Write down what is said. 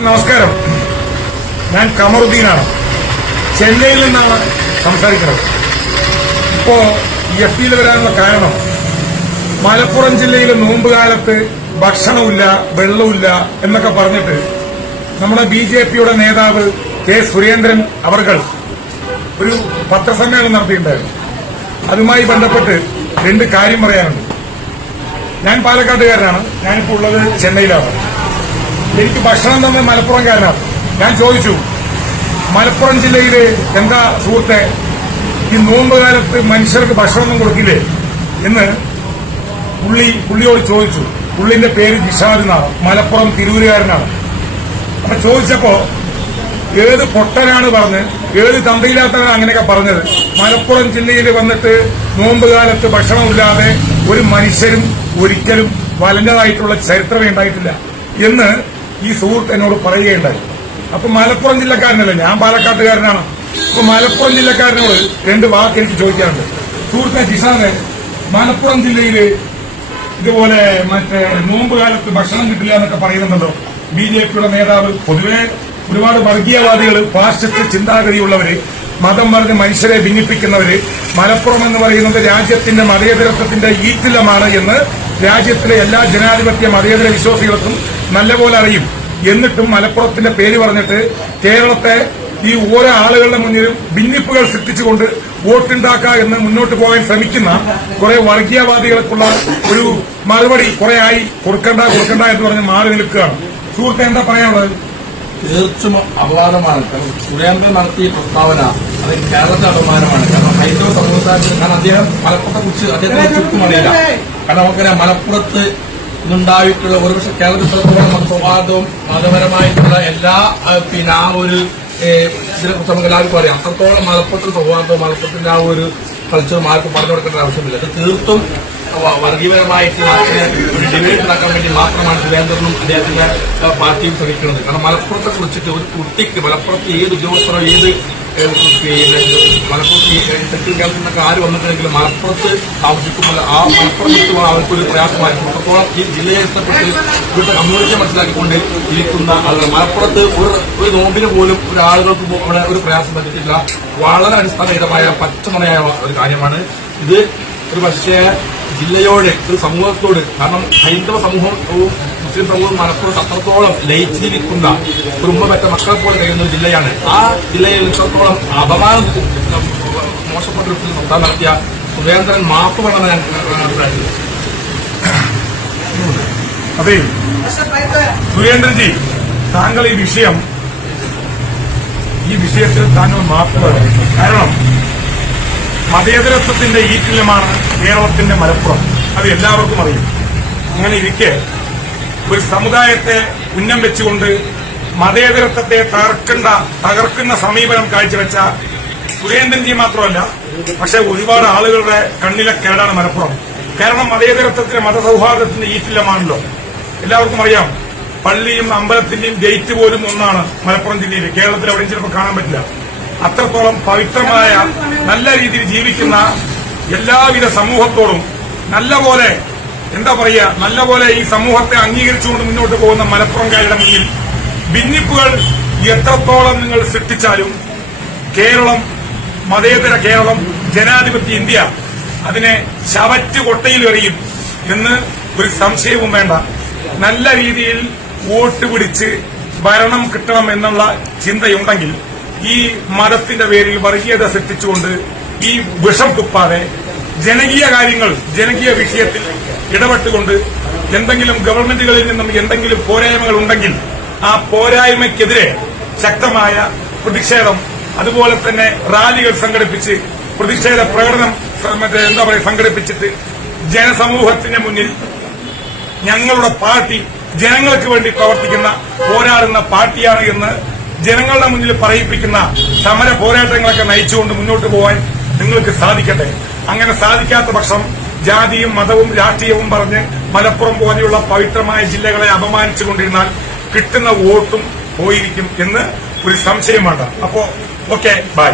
നമസ്കാരം. ഞാൻ കമറുദ്ദീനാണ്. ചെന്നൈയിൽ നിന്നാണ് സംസാരിക്കുന്നത്. ഇപ്പോ എഫ്ഡിയിൽ വരാനുള്ള കാരണം മലപ്പുറം ജില്ലയിൽ നോമ്പുകാലത്ത് ഭക്ഷണമില്ല, വെള്ളമില്ല എന്നൊക്കെ പറഞ്ഞിട്ട് നമ്മുടെ ബിജെപിയുടെ നേതാവ് കെ സുരേന്ദ്രൻ അവർകൾ ഒരു പത്രസമ്മേളനം നടത്തിയിട്ടുണ്ടായിരുന്നു. അതുമായി ബന്ധപ്പെട്ട് രണ്ട് കാര്യം പറയാനുണ്ട്. ഞാൻ പാലക്കാട്ടുകാരനാണ്. ഞാനിപ്പോൾ ഉള്ളത് ചെന്നൈയിലാണ്. എനിക്ക് ഭക്ഷണം തന്നെ മലപ്പുറംകാരനാണ്. ഞാൻ ചോദിച്ചു, മലപ്പുറം ജില്ലയില് എന്താ സുഹൃത്തെ, ഈ നോമ്പുകാലത്ത് മനുഷ്യർക്ക് ഭക്ഷണമൊന്നും കൊടുക്കില്ലേ എന്ന് പുള്ളിയോട് ചോദിച്ചു. പുള്ളിന്റെ പേര് ജിഷാദ് എന്നാണ്. മലപ്പുറം തിരൂരുകാരനാണ്. അപ്പൊ ചോദിച്ചപ്പോ ഏത് പൊട്ടനാണ് പറഞ്ഞ്, ഏത് തന്തയില്ലാത്തവനാണ് അങ്ങനെയൊക്കെ പറഞ്ഞത്? മലപ്പുറം ജില്ലയിൽ വന്നിട്ട് നോമ്പുകാലത്ത് ഭക്ഷണമില്ലാതെ ഒരു മനുഷ്യരും ഒരിക്കലും വലഞ്ഞതായിട്ടുള്ള ചരിത്രമേ ഉണ്ടായിട്ടില്ല എന്ന് ഈ സുഹൃത്ത് എന്നോട് പറയുകയുണ്ടായി. അപ്പൊ മലപ്പുറം ജില്ലക്കാരനല്ല, ഞാൻ പാലക്കാട്ടുകാരനാണ്. അപ്പൊ മലപ്പുറം ജില്ലക്കാരനോട് രണ്ട് വാക്ക് എനിക്ക് ചോദിക്കാറുണ്ട്. സുഹൃത്തെ ജിഷാദ്, മലപ്പുറം ജില്ലയില് ഇതുപോലെ നോമ്പുകാലത്ത് ഭക്ഷണം കിട്ടില്ല എന്നൊക്കെ പറയുന്നുണ്ടല്ലോ ബിജെപിയുടെ നേതാവ്. പൊതുവെ ഒരുപാട് വർഗീയവാദികൾ, ഫാസിസ്റ്റ് ചിന്താഗതിയുള്ളവര്, മതം പറഞ്ഞ് മനുഷ്യരെ ഭിന്നിപ്പിക്കുന്നവര്, മലപ്പുറം എന്ന് പറയുന്നത് രാജ്യത്തിന്റെ മതേതരത്വത്തിന്റെ ഈറ്റിലമാണ് എന്ന് രാജ്യത്തിലെ എല്ലാ ജനാധിപത്യ മതേതര വിശ്വാസികൾക്കും നല്ലപോലെ അറിയും. എന്നിട്ടും മലപ്പുറത്തിന്റെ പേര് പറഞ്ഞിട്ട് കേരളത്തെ ഈ ഓരോ ആളുകളുടെ മുന്നിലും ഭിന്നിപ്പുകൾ സൃഷ്ടിച്ചുകൊണ്ട് വോട്ടുണ്ടാക്കുക എന്ന് മുന്നോട്ട് പോകാൻ ശ്രമിക്കുന്ന കുറെ വർഗീയവാദികൾക്കുള്ള ഒരു മറുപടി കുറെ ആയി കൊടുക്കണ്ട എന്ന് പറഞ്ഞ് മാറി നിൽക്കുകയാണ്. സുഹൃത്തെ, എന്താ പറയാനുള്ളത്? തീർച്ചും അപവാദമാണ്. കാരണം സുരേന്ദ്രൻ നടത്തിയ പ്രസ്താവന അത് കേരളത്തിന്റെ അപമാനമാണ്. കാരണം ഹൈന്ദവ സമൂഹത്തിൽ, കാരണം അദ്ദേഹം മലപ്പുറത്തെ കുറിച്ച് അദ്ദേഹത്തിന് ചുറ്റും അറിയില്ല. കാരണം നമുക്കറിയാം, മലപ്പുറത്ത് നിന്നുണ്ടായിട്ടുള്ള ഒരുപക്ഷെ കേരളത്തിലുള്ള സൗഹാർദ്ദവും മതപരമായിട്ടുള്ള എല്ലാ ആ ഒരു ഇതിനെക്കുറിച്ച് നമുക്ക് എല്ലാവർക്കും അറിയാം. അത്രത്തോളം മലപ്പുറത്തിന്റെ സൗഹാർദ്ദവും മലപ്പുറത്തിന്റെ ആ ഒരു കൾച്ചറും ആർക്കും പറഞ്ഞു കൊടുക്കേണ്ട ആവശ്യമില്ല. അത് തീർത്തും വർഗീയപരമായിട്ട് ഒരു ഡിബേറ്റ് ഉണ്ടാക്കാൻ വേണ്ടി മാത്രമാണ് സുരേന്ദ്രനും അദ്ദേഹത്തിന്റെ പാർട്ടിയും ശ്രമിക്കുന്നത്. കാരണം മലപ്പുറത്തെ കുറിച്ചിട്ട് ഒരു കുട്ടിക്ക്, മലപ്പുറത്ത് ഏത് ഉദ്യോഗസ്ഥരോ ഏത് മലപ്പുറത്ത് തെക്കൻ കേരളത്തിനൊക്കെ ആര് വന്നിട്ടുണ്ടെങ്കിലും മലപ്പുറത്ത് താമസിക്കുമ്പോൾ ആ മലപ്പുറം വിട്ടുപോകാൻ അവർക്കൊരു പ്രയാസമായിരുന്നു. അത്രത്തോളം ഈ ജില്ലയെ ഇഷ്ടപ്പെട്ട് ഇവിടുത്തെ കമ്മ്യൂണിറ്റി മനസ്സിലാക്കിക്കൊണ്ട് ഇരിക്കുന്ന ആളുകൾ. മലപ്പുറത്ത് ഒരു നോമ്പിന് പോലും ഒരാളുകൾക്ക് ഇവിടെ ഒരു പ്രയാസം പറ്റിയിട്ടില്ല. വളരെ അടിസ്ഥാനരഹിതമായ പച്ചമണയായ ഒരു കാര്യമാണ് ഇത്. ഒരു പക്ഷേ ജില്ലയോട്, ഒരു സമൂഹത്തോട്, കാരണം ഹൈന്ദവ സമൂഹവും മുസ്ലിം സമൂഹവും മലപ്പുറത്ത് അത്രത്തോളം ലയിച്ചിരിക്കുന്ന ഒരു ഉമ്മ പറ്റ മക്കളെ പോലെ കഴിയുന്ന ഒരു ജില്ലയാണ്. ആ ജില്ലയിൽ ഇത്രത്തോളം അപമാനം മോശപ്പെട്ട സംസ്ഥാനം നടത്തിയ സുരേന്ദ്രൻ മാപ്പ് വേണമെന്ന് ഞാൻ അഭിപ്രായപ്പെടുന്നു. അതെ സുരേന്ദ്രൻജി, താങ്കൾ ഈ വിഷയത്തിൽ താങ്കൾ മാപ്പ് വേണം. കാരണം മതേതരത്വത്തിന്റെ ഈറ്റില്ലമാണ് കേരളത്തിന്റെ മലപ്പുറം. അത് എല്ലാവർക്കും അറിയും. അങ്ങനെ ഇരിക്കെ ഒരു സമുദായത്തെ ഉന്നം വെച്ചുകൊണ്ട് മതേതരത്വത്തെ തകർക്കുന്ന സമീപനം കാഴ്ചവെച്ച സുരേന്ദ്രൻജി മാത്രമല്ല, പക്ഷെ ഒരുപാട് ആളുകളുടെ കണ്ണിലെ കേടാണ് മലപ്പുറം. കാരണം മതേതരത്വത്തിന്റെ മതസൗഹാർദ്ദത്തിന്റെ ഈറ്റില്ലമാണല്ലോ. എല്ലാവർക്കും അറിയാം, പള്ളിയും അമ്പലത്തിന്റെയും ഗേറ്റ് പോലും ഒന്നാണ് മലപ്പുറം ജില്ലയിൽ. കേരളത്തിൽ എവിടെയും ചിലപ്പോൾ കാണാൻ പറ്റില്ല. അത്രത്തോളം പവിത്രമായ, നല്ല രീതിയിൽ ജീവിക്കുന്ന എല്ലാവിധ സമൂഹത്തോടും നല്ലപോലെ ഈ സമൂഹത്തെ അംഗീകരിച്ചുകൊണ്ട് മുന്നോട്ട് പോകുന്ന മലപ്പുറംകാരുടെ മുന്നിൽ ഭിന്നിപ്പുകൾ എത്രത്തോളം നിങ്ങൾ സൃഷ്ടിച്ചാലും കേരളം, മതേതര കേരളം, ജനാധിപത്യ ഇന്ത്യ അതിനെ ശവറ്റ് കൊട്ടയിൽ എറിയും എന്ന് ഒരു സംശയവും വേണ്ട. നല്ല രീതിയിൽ വോട്ട് പിടിച്ച് ഭരണം കിട്ടണം എന്നുള്ള ചിന്തയുണ്ടെങ്കിൽ ഈ മതത്തിന്റെ പേരിൽ വർഗീയത സൃഷ്ടിച്ചുകൊണ്ട് ഈ വിഷം തുപ്പാതെ ജനകീയ കാര്യങ്ങൾ, ജനകീയ വിഷയത്തിൽ ഇടപെട്ടുകൊണ്ട് എന്തെങ്കിലും ഗവൺമെന്റുകളിൽ നിന്നും എന്തെങ്കിലും പോരായ്മകൾ ഉണ്ടെങ്കിൽ ആ പോരായ്മയ്ക്കെതിരെ ശക്തമായ പ്രതിഷേധം, അതുപോലെ തന്നെ റാലികൾ സംഘടിപ്പിച്ച് പ്രതിഷേധ പ്രകടനം സംഘടിപ്പിച്ചിട്ട് ജനസമൂഹത്തിന് മുന്നിൽ ഞങ്ങളുടെ പാർട്ടി ജനങ്ങൾക്ക് വേണ്ടി പ്രവർത്തിക്കുന്ന, പോരാടുന്ന പാർട്ടിയാണ് എന്ന് ജനങ്ങളുടെ മുന്നിൽ പറയിപ്പിക്കുന്ന സമര പോരാട്ടങ്ങളൊക്കെ നയിച്ചുകൊണ്ട് മുന്നോട്ട് പോകാൻ നിങ്ങൾക്ക് സാധിക്കട്ടെ. അങ്ങനെ സാധിക്കാത്ത പക്ഷം ജാതിയും മതവും രാഷ്ട്രീയവും പറഞ്ഞ് മലപ്പുറം പോലെയുള്ള പവിത്രമായ ജില്ലകളെ അപമാനിച്ചുകൊണ്ടിരുന്നാൽ കിട്ടുന്ന വോട്ടും പോയിരിക്കും എന്ന് ഒരു സംശയം വേണ്ട. അപ്പോ ഓക്കെ, ബൈ.